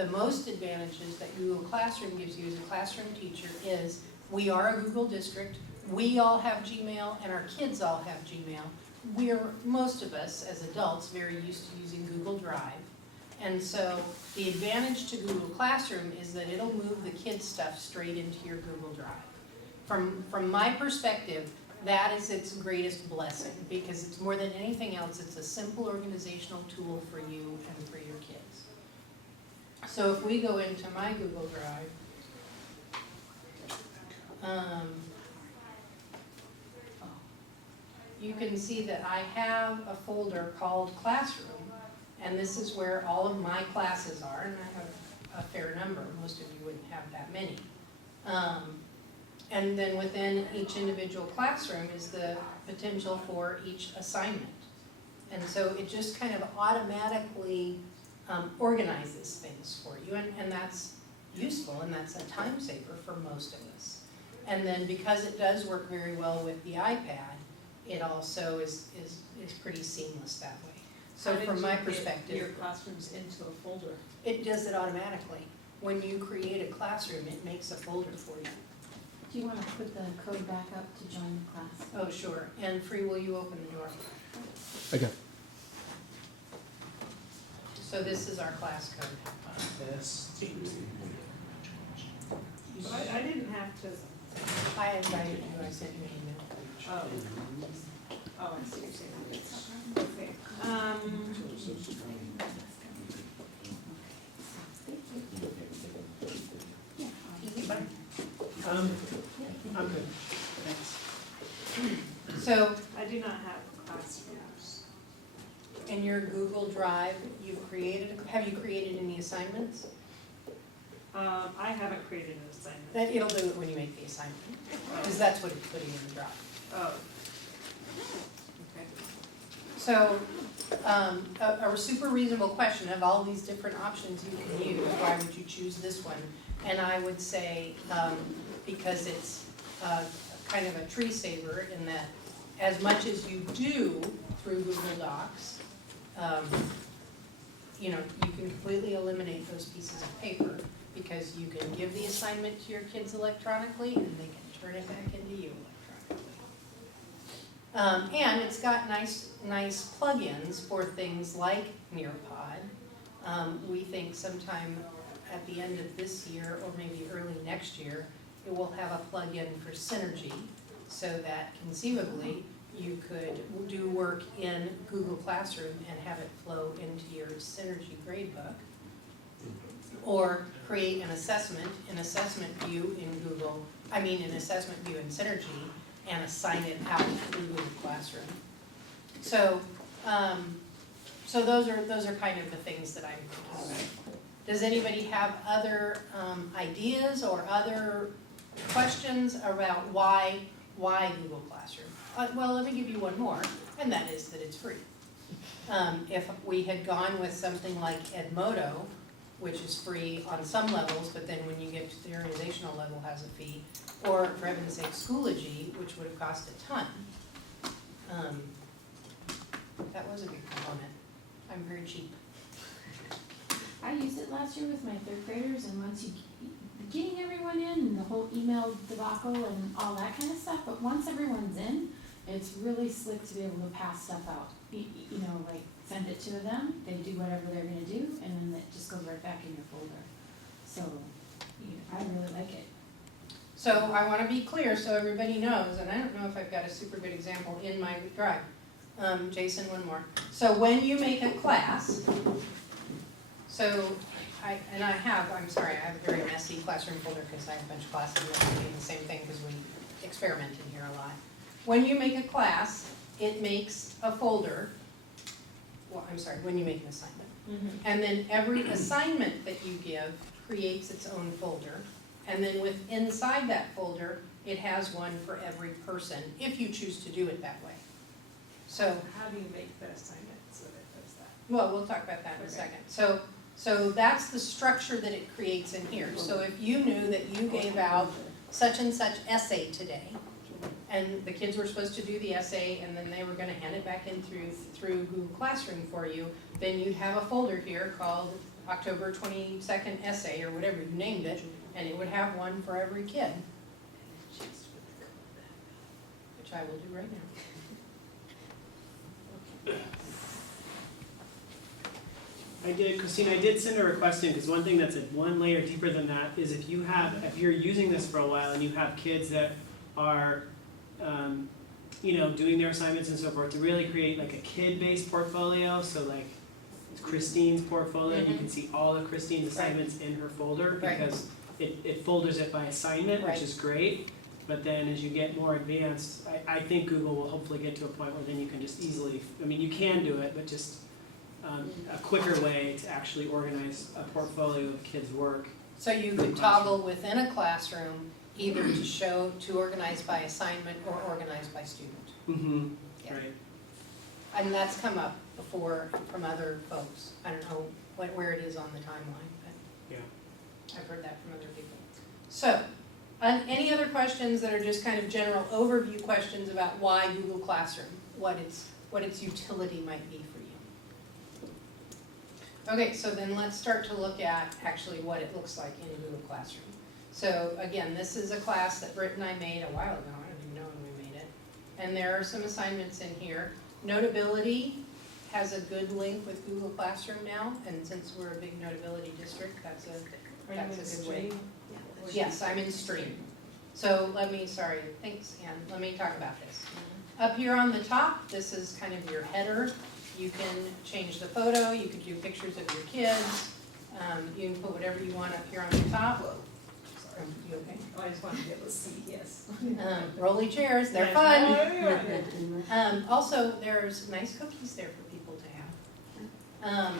the most advantages that Google Classroom gives you as a classroom teacher is we are a Google district, we all have Gmail, and our kids all have Gmail. We're, most of us as adults, very used to using Google Drive. And so the advantage to Google Classroom is that it'll move the kids' stuff straight into your Google Drive. From my perspective, that is its greatest blessing, because it's more than anything else, it's a simple organizational tool for you and for your kids. So if we go into my Google Drive, you can see that I have a folder called Classroom, and this is where all of my classes are, and I have a fair number. Most of you wouldn't have that many. And then within each individual classroom is the potential for each assignment. And so it just kind of automatically organizes things for you, and that's useful, and that's a time saver for most of us. And then because it does work very well with the iPad, it also is pretty seamless that way. So from my perspective, your classrooms into a folder. it does it automatically. When you create a classroom, it makes a folder for you. Do you want to put the code back up to join the class? Oh, sure. And Free, will you open the door? Okay. So this is our class code. But I didn't have to, I invited you, I sent you an email. oh, I see what you're saying. Okay, I'm good. Thanks. So I do not have classrooms. in your Google Drive, have you created any assignments? I haven't created an assignment. That it'll do it when you make the assignment, because that's what it's putting in the drive. Oh. Okay. So, a super reasonable question of all these different options you can use, why would you choose this one? And I would say, because it's kind of a tree saver in that as much as you do through Google Docs, you can completely eliminate those pieces of paper because you can give the assignment to your kids electronically and they can turn it back into you electronically. And it's got nice plugins for things like Nearpod. We think sometime at the end of this year or maybe early next year, it will have a plug-in for Synergy so that conceivably you could do work in Google Classroom and have it flow into your Synergy gradebook. Or create an assessment view in an assessment view in Synergy and assign it out through Google Classroom. So, those are kind of the things that I'm thinking of. Does anybody have other ideas or other questions about why Google Classroom? Well, let me give you one more, and that is that it's free. If we had gone with something like Edmodo, which is free on some levels, but then when you get to the organizational level has a fee, or for heaven's sake, Schoology, which would have cost a ton. That was a big component. I'm very cheap. I used it last year with my third graders, and once you getting everyone in and the whole email debacle and all that kind of stuff, but once everyone's in, it's really slick to be able to pass stuff out. Like send it to them, they do whatever they're gonna do, and then it just goes right back in your folder. So, I really like it. So I want to be clear so everybody knows, and I don't know if I've got a super good example in my drive. Jason, one more. So when you make a class, I have a very messy classroom folder because I have a bunch of classes and I'm doing the same thing because we experiment in here a lot. When you make a class, it makes a folder. When you make an assignment. Mm-hmm. And then every assignment that you give creates its own folder. And then inside that folder, it has one for every person, if you choose to do it that way. So, How do you make that assignment so that it does that? well, we'll talk about that in a second. So that's the structure that it creates in here. So if you knew that you gave out such and such essay today, and the kids were supposed to do the essay, and then they were gonna hand it back in through Google Classroom for you, then you'd have a folder here called October 22nd essay or whatever you named it, and it would have one for every kid, which I will do right now. I did, Christine, I did send a request in, because one thing that's one layer deeper than that is if you're using this for a while and you have kids that are, doing their assignments and so forth, to really create like a kid-based portfolio, so like Christine's portfolio, you can see all of Christine's assignments in her folder, Right. because it folders it by assignment, which Right. is great. But then as you get more advanced, I think Google will hopefully get to a point where then you can just easily, you can do it, but just a quicker way to actually organize a portfolio of kids' work. So you could toggle within a classroom, either to organize by assignment or organize by student. Mm-hmm, Yeah. right. And that's come up before from other folks. I don't know where it is on the timeline, but Yeah. I've heard that from other people. So, any other questions that are just kind of general overview questions about why Google Classroom? What its utility might be for you? Okay, so then let's start to look at actually what it looks like in Google Classroom. So again, this is a class that Britt and I made a while ago. I don't even know when we made it. And there are some assignments in here. Notability has a good link with Google Classroom now, and since we're a big Notability district, that's a good way. Yes, I'm in Stream. So thanks, Ann. Let me talk about this. Up here on the top, this is kind of your header. You can change the photo, you can do pictures of your kids, you can put whatever you want up here on the top. Sorry. You okay? Oh, I just wanted to be able to see, yes. Rolly chairs, they're fun. Also, there's nice cookies there for people to have.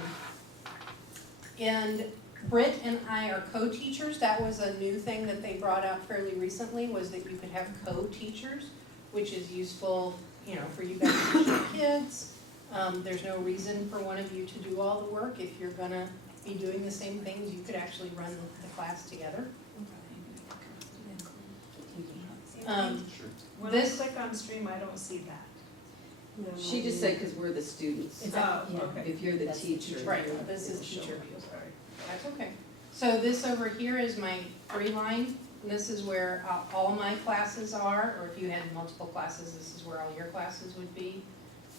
And Britt and I are co-teachers. That was a new thing that they brought out fairly recently, was that you could have co-teachers, which is useful, for you guys to teach your kids. There's no reason for one of you to do all the work. If you're gonna be doing the same things, you could actually run the class together. When I This- click on stream, I don't see that. She just said because we're the students. Oh, okay. If you're the teacher. Right, this is teacher view. Sorry. That's okay. So this over here is my 3-line. And this is where all my classes are, or if you had multiple classes, this is where all your classes would be.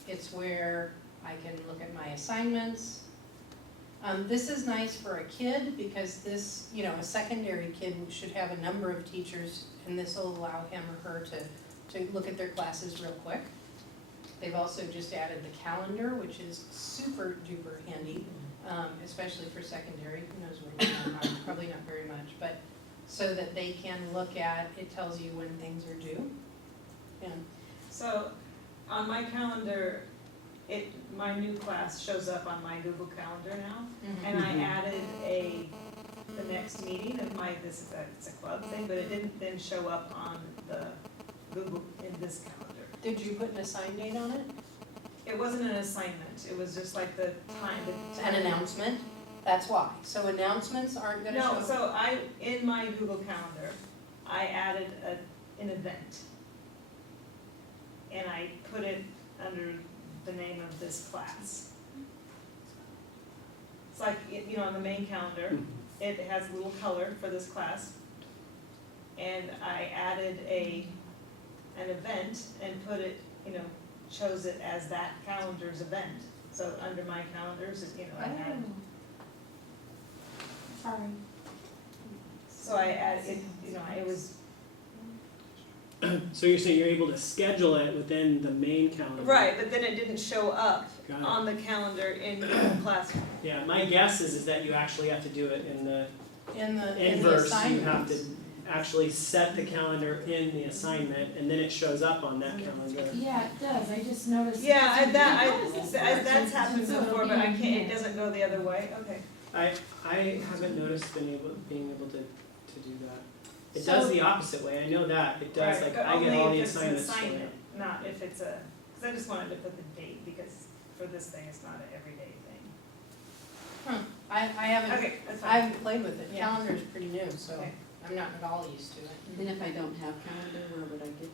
It's where I can look at my assignments. This is nice for a kid because this, a secondary kid should have a number of teachers, and this will allow him or her to look at their classes real quick. They've also just added the calendar, which is super duper handy, especially for secondary. Who knows when, probably not very much, but so that they can look at, it tells you when things are due. And So, on my calendar, my new class shows up on my Google Calendar now, and I added the next meeting of it's a club thing, but it didn't then show up on the Google, in this calendar. did you put an assign date on it? It wasn't an assignment, it was just like the time, An announcement? That's why. So announcements aren't gonna show. No, so in my Google Calendar, I added an event. And I put it under the name of this class. It's like, on the main calendar, it has a little color for this class. And I added an event and put it, chose it as that calendar's event. So under my calendars, I had. Sorry. So I added, it was. So you're saying you're able to schedule it within the main calendar? Right, but then it didn't show up Got it. on the calendar in Google Classroom. Yeah, my guess is that you actually have to do it in the In the inverse. You assignments. have to actually set the calendar in the assignment, and then it shows up on that calendar. Yeah, it does, I just noticed. Yeah, How does this work? that's happened So it'll before, be but I in can't, here. it doesn't go the other way, okay. I haven't noticed being able to do that. It So- does the opposite way, I know that, it does, Right, like, but I get all only the if it's an assignments. for assignment, it. not if it's cause I just wanted to put the date, because for this thing, it's not an everyday thing. I haven't, Okay, that's I fine. haven't played with it. Yeah. Calendar's pretty new, so Okay. I'm not at all used to it. And if I don't have calendar, where would I get it?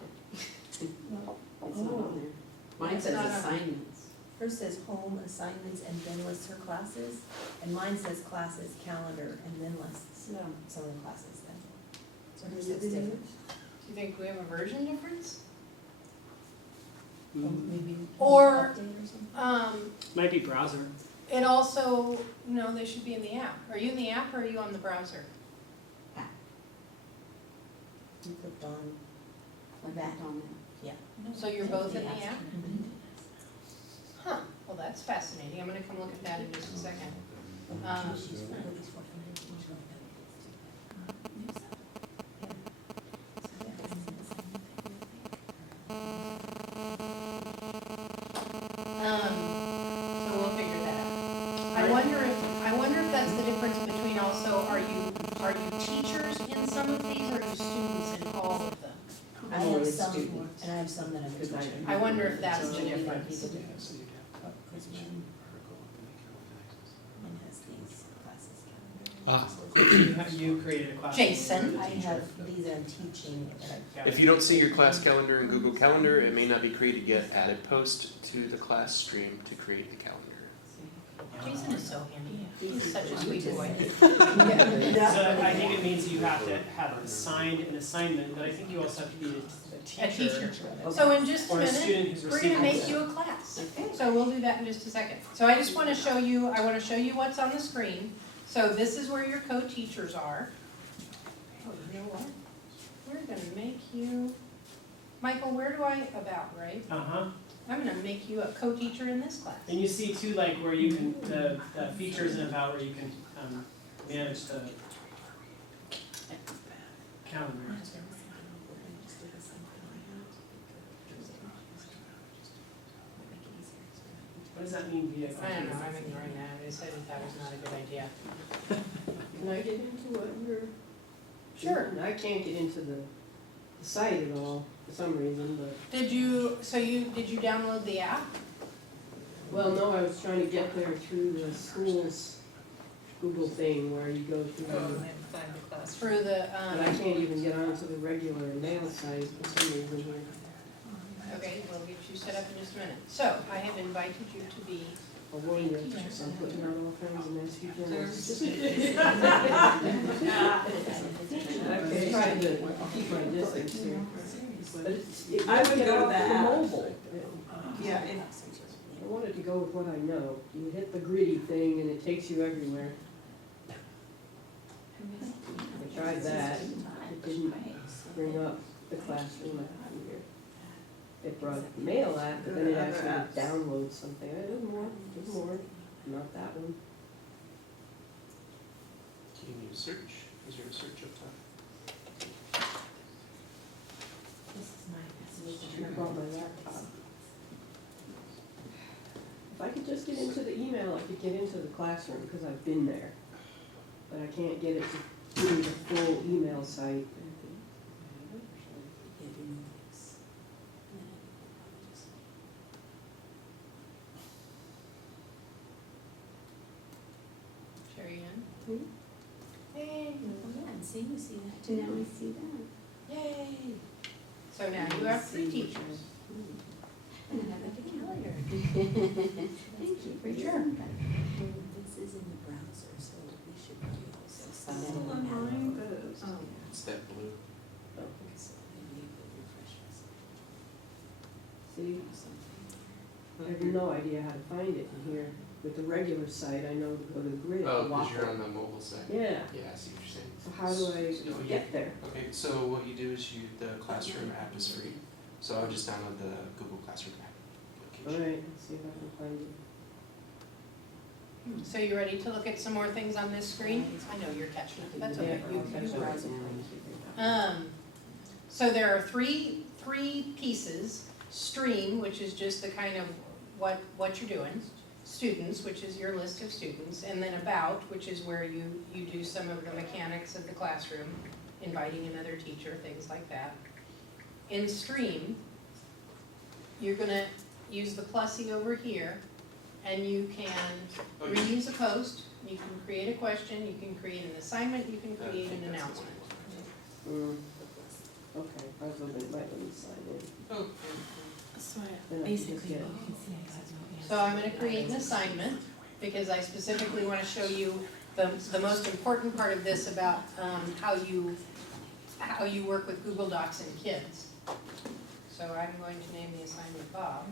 It's not Oh. on there. Mine It's says not on- assignments. Hers says home assignments and then lists her classes, and mine says classes, calendar, and then lists some of the classes then. So hers is different. Do you think we have a version difference? Or maybe Or, update or something. Might be browser. It also, no, they should be in the app. Are you in the app or are you on the browser? You clicked on Like that on there. So you're both in the app? Huh, well, that's fascinating. I'm gonna come look at that in just a second. She's full of these 400. So we'll figure that out. I wonder if that's the difference between also, are you teachers in some of these, or are you students in all of them? I I'm have always some, students. and I have some that I'm teaching. I wonder if that's the difference. Because mine has these classes Ah. You created a class. Jason? I have these that I'm teaching that I If you don't see your class calendar in Google Calendar, it may not be created yet. Add a post to the class stream to create the calendar. Jason is so handy. He's such a sweet boy. So I think it means you have to have assigned an assignment, but I think you also have to be a A teacher. teacher. So in just a Or a minute, student who's we're receiving. gonna make you a class. So we'll do that in just a second. So I just wanna show you, what's on the screen. So this is where your co-teachers are. Oh, you know what? We're gonna make you, Michael, where do I, about, right? Uh-huh. I'm gonna make you a co-teacher in this class. And you see too, like where you can, the features and about where you can manage the calendar. What does that mean via? I don't know, I'm ignoring that. I decided that was not a good idea. Can I get into what you're? Sure. I can't get into the site at all for some reason, but, Did you download the app? well, no, I was trying to get there through the school's Google thing where you go through, Find the class. Through the, but I can't even get onto the regular mail site for some reason here. okay, we'll get you set up in just a minute. So, I have invited you to be, A warrior, I'm putting out all kinds of nasty germs. I'm trying to keep my distance here. But it's, I would get go to off the the app. mobile. Yeah, I wanted to go with what I know. You hit the gritty thing and it takes you everywhere. I tried that. It didn't bring up the classroom app in here. It brought the mail app, but then it actually downloads something. There's more, not that one. Can you search? Is there a search up top? I brought my laptop. If I could just get into the email, I could get into the classroom because I've been there. But I can't get it to do the full email site. Sherry Ann? Hmm? Hey, Oh, yeah, and see, you see that Now too. I see that. yay. So now you have 3 teachers. And I have the calendar. Thank you for Sure. doing that. This is in the browser, so we should probably also sign Still in. on mine, but It's that blue. So maybe you could refresh this. See, Something. I have no idea how to find it in here. With the regular site, I know to go to the grid. Oh, the because you're Waffle. on the mobile site. Yeah, Yeah, I see what you're saying. so how do I So you- get there? Okay, so what you do is the Classroom app is free. So I would just download the Google Classroom app application. Alright, let's see if I can find it. So you ready to look at some more things on this screen? I know you're catching up, that's okay. Yeah, I'll catch up. browse it. So there are three pieces. Stream, which is just the kind of what you're doing. Students, which is your list of students. And then about, which is where you do some of the mechanics of the classroom, inviting another teacher, things like that. In Stream, you're gonna use the plussy over here, and you can reuse a post, you can create a question, you can create an assignment, you can create an announcement. Okay, I was hoping it might let me sign in. So Then I can just get So I'm gonna create an assignment, because I specifically wanna show you the most important part of this about, how you work with Google Docs and kids. So I'm going to name the assignment Bob.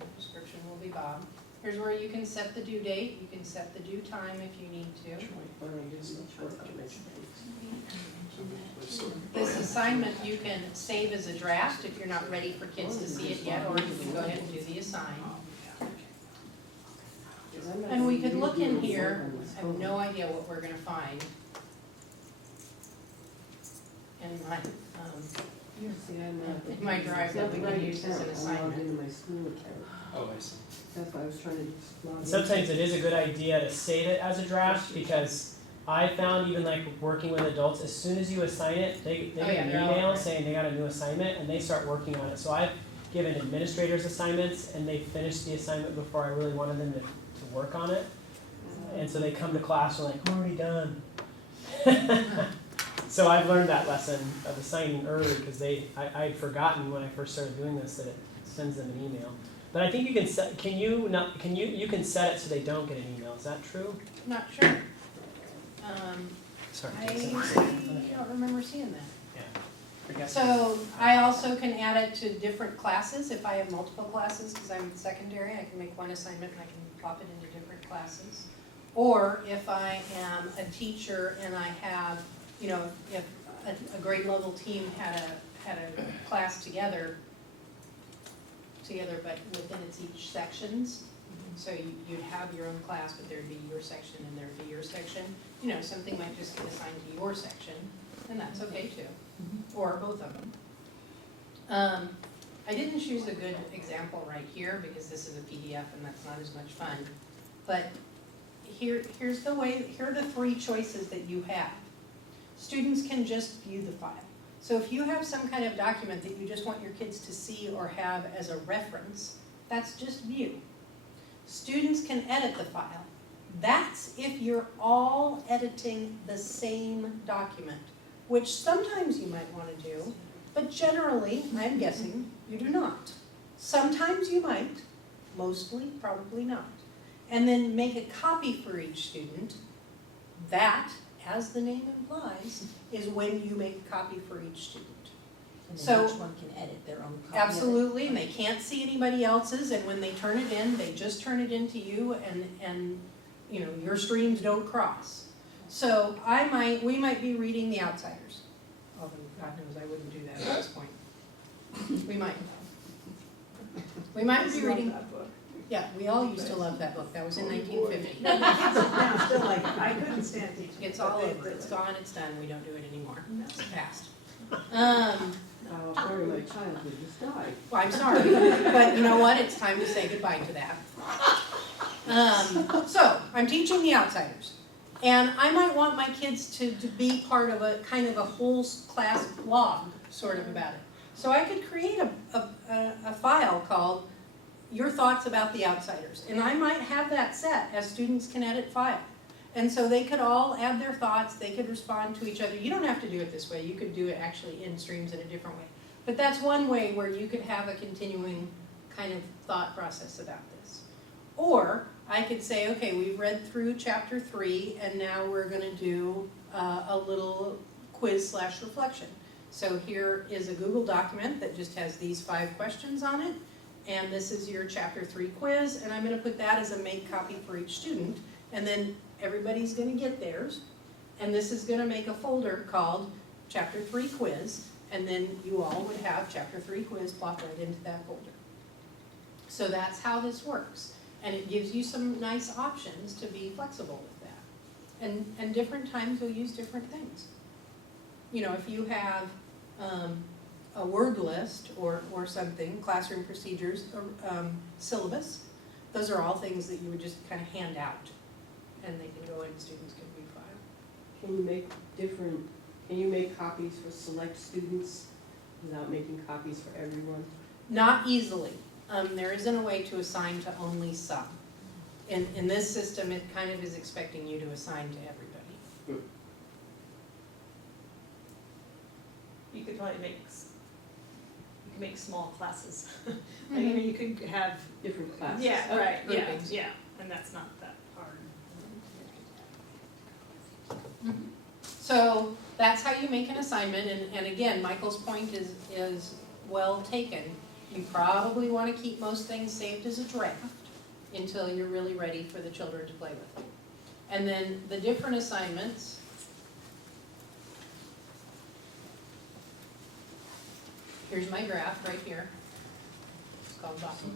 The description will be Bob. Here's where you can set the due date, you can set the due time if you need to. This assignment you can save as a draft if you're not ready for kids to see it yet, or you can go ahead and do the assign. And we could look in here, I have no idea what we're gonna find. In my drive that we can use as an assignment. into my school account. Oh, I see. That's why I was trying to log in. Sometimes it is a good idea to save it as a draft, because I found even like working with adults, as soon as you assign it, they Oh, get yeah, an they're all email right. saying they got a new assignment and they start working on it. So I've given administrators assignments and they finished the assignment before I really wanted them to work on it. And so they come to class and like, I'm already done. So I've learned that lesson of assigning early, because I'd forgotten when I first started doing this that it sends them an email. But I think you can set, you can set it so they don't get an email, is that true? Not sure. Sorry. I don't remember seeing that. Yeah. Forget. So I also can add it to different classes, if I have multiple classes, because I'm secondary, I can make one assignment and I can plop it into different classes. Or if I am a teacher and I have, if a grade level team had a class together, but within its each sections. So you'd have your own class, but there'd be your section and there'd be your section. Something might just get assigned to your section, and that's okay too, or both of them. I didn't choose a good example right here because this is a PDF and that's not as much fun. But here are the three choices that you have. Students can just view the file. So if you have some kind of document that you just want your kids to see or have as a reference, that's just view. Students can edit the file. That's if you're all editing the same document, which sometimes you might want to do, but generally, I'm guessing, you do not. Sometimes you might, mostly probably not. And then make a copy for each student. That, as the name implies, is when you make a copy for each student. And So- then each one can edit their own copy of it. Absolutely, and they can't see anybody else's, and when they turn it in, they just turn it into you, and your streams don't cross. So we might be reading The Outsiders, although God knows I wouldn't do that at this point. We might. We might be reading, yeah, we all used to love that book, that was in 1950. Now, still like, I couldn't stand teaching. It's all over, it's gone, it's done, we don't do it anymore, it's past. Sorry, my childhood just died. Well, I'm sorry, but you know what, it's time to say goodbye to that. So, I'm teaching The Outsiders, and I might want my kids to be part of a kind of a whole class blog, sort of about it. So I could create a file called Your Thoughts About The Outsiders, and I might have that set as students can edit file. And so they could all add their thoughts, they could respond to each other. You don't have to do it this way, you could do it actually in streams in a different way. But that's one way where you could have a continuing kind of thought process about this. Or I could say, okay, we've read through chapter 3 and now we're gonna do a little quiz/reflection. So here is a Google document that just has these 5 questions on it. And this is your chapter 3 quiz, and I'm gonna put that as a make copy for each student. And then everybody's gonna get theirs, and this is gonna make a folder called Chapter 3 Quiz, and then you all would have Chapter 3 Quiz plopped right into that folder. So that's how this works, and it gives you some nice options to be flexible with that. And different times you'll use different things. If you have a word list or something, classroom procedures, syllabus, those are all things that you would just kind of hand out. And they can go in, students can refile. Can you make copies for select students without making copies for everyone? Not easily. There isn't a way to assign to only some. In this system, it kind of is expecting you to assign to everybody. You could probably make make small classes. Like, you know, you could have, Different classes. yeah, Oh, right, yeah, groupings. yeah, and that's not that hard. So that's how you make an assignment, and again, Michael's point is well taken. You probably wanna keep most things saved as a draft until you're really ready for the children to play with. And then the different assignments. Here's my graph right here. It's called Bottom.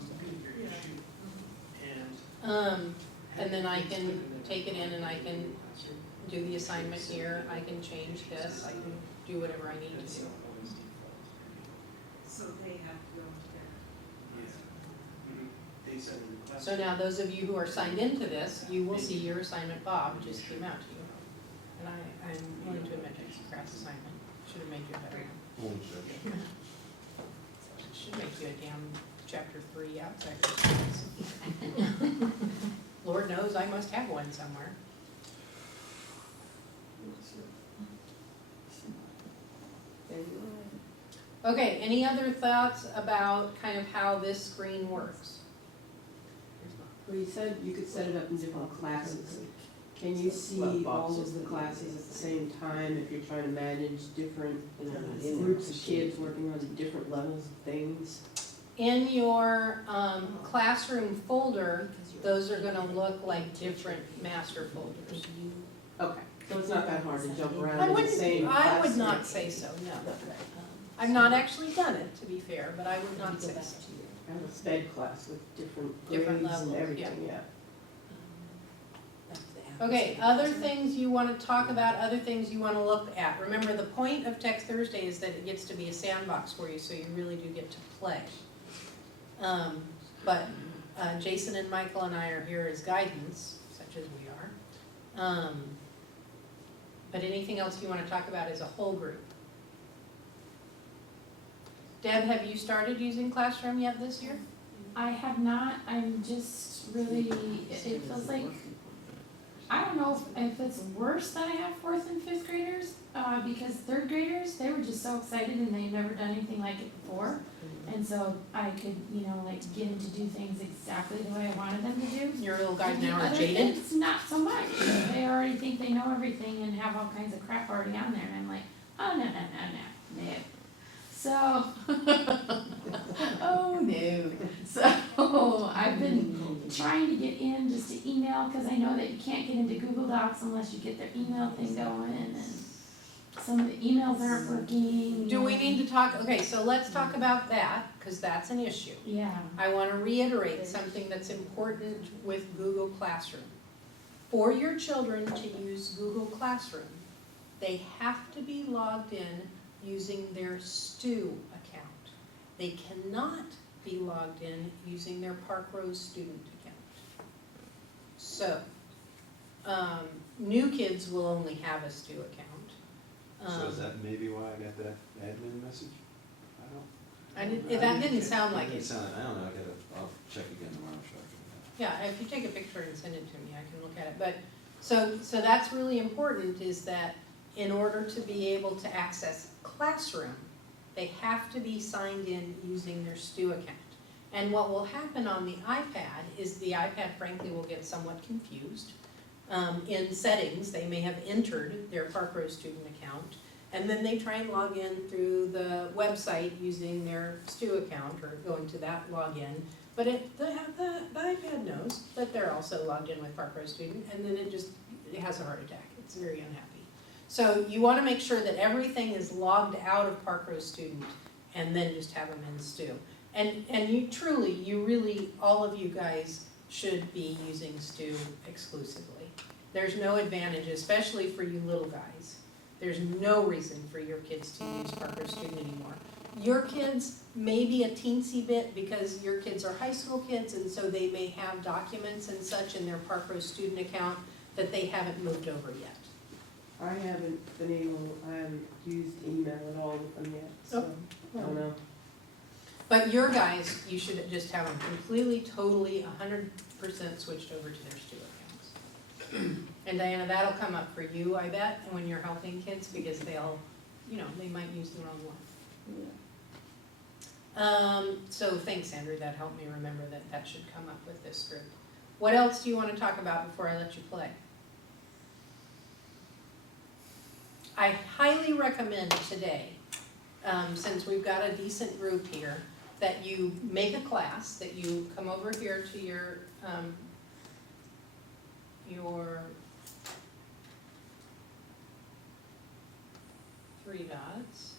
And then I can take it in and I can do the assignment here, I can change this, I can do whatever I need to do. So they have to go together. So now, those of you who are signed into this, you will see your assignment, Bob, just came out to you. And I'm willing to admit it's a crass assignment, should have made you a better one. Should make you a damn chapter 3 outside. Lord knows I must have one somewhere. Okay, any other thoughts about kind of how this screen works? Well, you said you could set it up in different classes. Can you see all of the classes at the same time if you're trying to manage different groups of kids working on different levels of things? In your classroom folder, those are gonna look like different master folders. Okay, so it's not that hard to jump around I in the wouldn't, same class? I would not say so, no. I've not actually done it, to be fair, but I would not say so. I have a sped class with different Different grades levels, and everything, yeah. Okay, other things you wanna talk about, other things you wanna look at. Remember, the point of Tech Thursday is that it gets to be a sandbox for you, so you really do get to play. But Jason and Michael and I are here as guidance, such as we are. But anything else you wanna talk about as a whole group? Deb, have you started using Classroom yet this year? I have not, I'm just really, it feels like, I don't know if it's worse that I have 4th and 5th graders, because 3rd graders, they were just so excited and they've never done anything like it before. And so I could, like get them to do things exactly the way I wanted them to do. Your little guys And the now are other jaded? kids, not so much. They already think they know everything and have all kinds of crap already on there, and I'm like, oh, no. So, oh no. So I've been trying to get in just to email, because I know that you can't get into Google Docs unless you get their email thing going, and some of the emails aren't working. Do we need to talk, okay, so let's talk about that, because that's an issue. Yeah. I want to reiterate something that's important with Google Classroom. For your children to use Google Classroom, they have to be logged in using their STU account. They cannot be logged in using their Park Rose student account. So, new kids will only have a STU account. So is that maybe why I got that admin message? I don't. That didn't sound like It it. didn't sound, I don't know, I'll check again tomorrow, sure. Yeah, if you take a picture and send it to me, I can look at it. But, so that's really important, is that in order to be able to access Classroom, they have to be signed in using their STU account. And what will happen on the iPad is the iPad frankly will get somewhat confused. In settings, they may have entered their Park Rose student account, and then they try and log in through the website using their STU account or going to that login. But the iPad knows that they're also logged in with Park Rose student, and then it has a heart attack. It's very unhappy. So you want to make sure that everything is logged out of Park Rose student, and then just have them in STU. And you really, all of you guys should be using STU exclusively. There's no advantage, especially for you little guys. There's no reason for your kids to use Park Rose student anymore. Your kids may be a teensy bit because your kids are high school kids, and so they may have documents and such in their Park Rose student account that they haven't moved over yet. I haven't used email at all with them yet, so I don't know. But your guys, you should just have them completely, totally, 100% switched over to their STU accounts. And Diana, that'll come up for you, I bet, when you're helping kids, because they might use the wrong one. So thanks, Andrew, that helped me remember that that should come up with this group. What else do you want to talk about before I let you play? I highly recommend today, since we've got a decent group here, that you make a class, that you come over here to your three dots.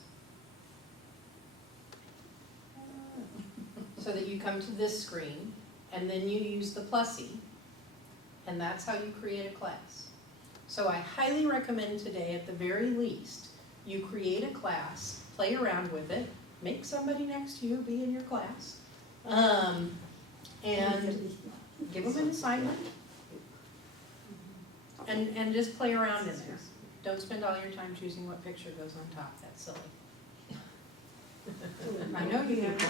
So that you come to this screen, and then you use the plussy, and that's how you create a class. So I highly recommend today, at the very least, you create a class, play around with it, make somebody next to you be in your class, and give them an assignment, and just play around in there. Don't spend all your time choosing what picture goes on top, that's silly. I know you people.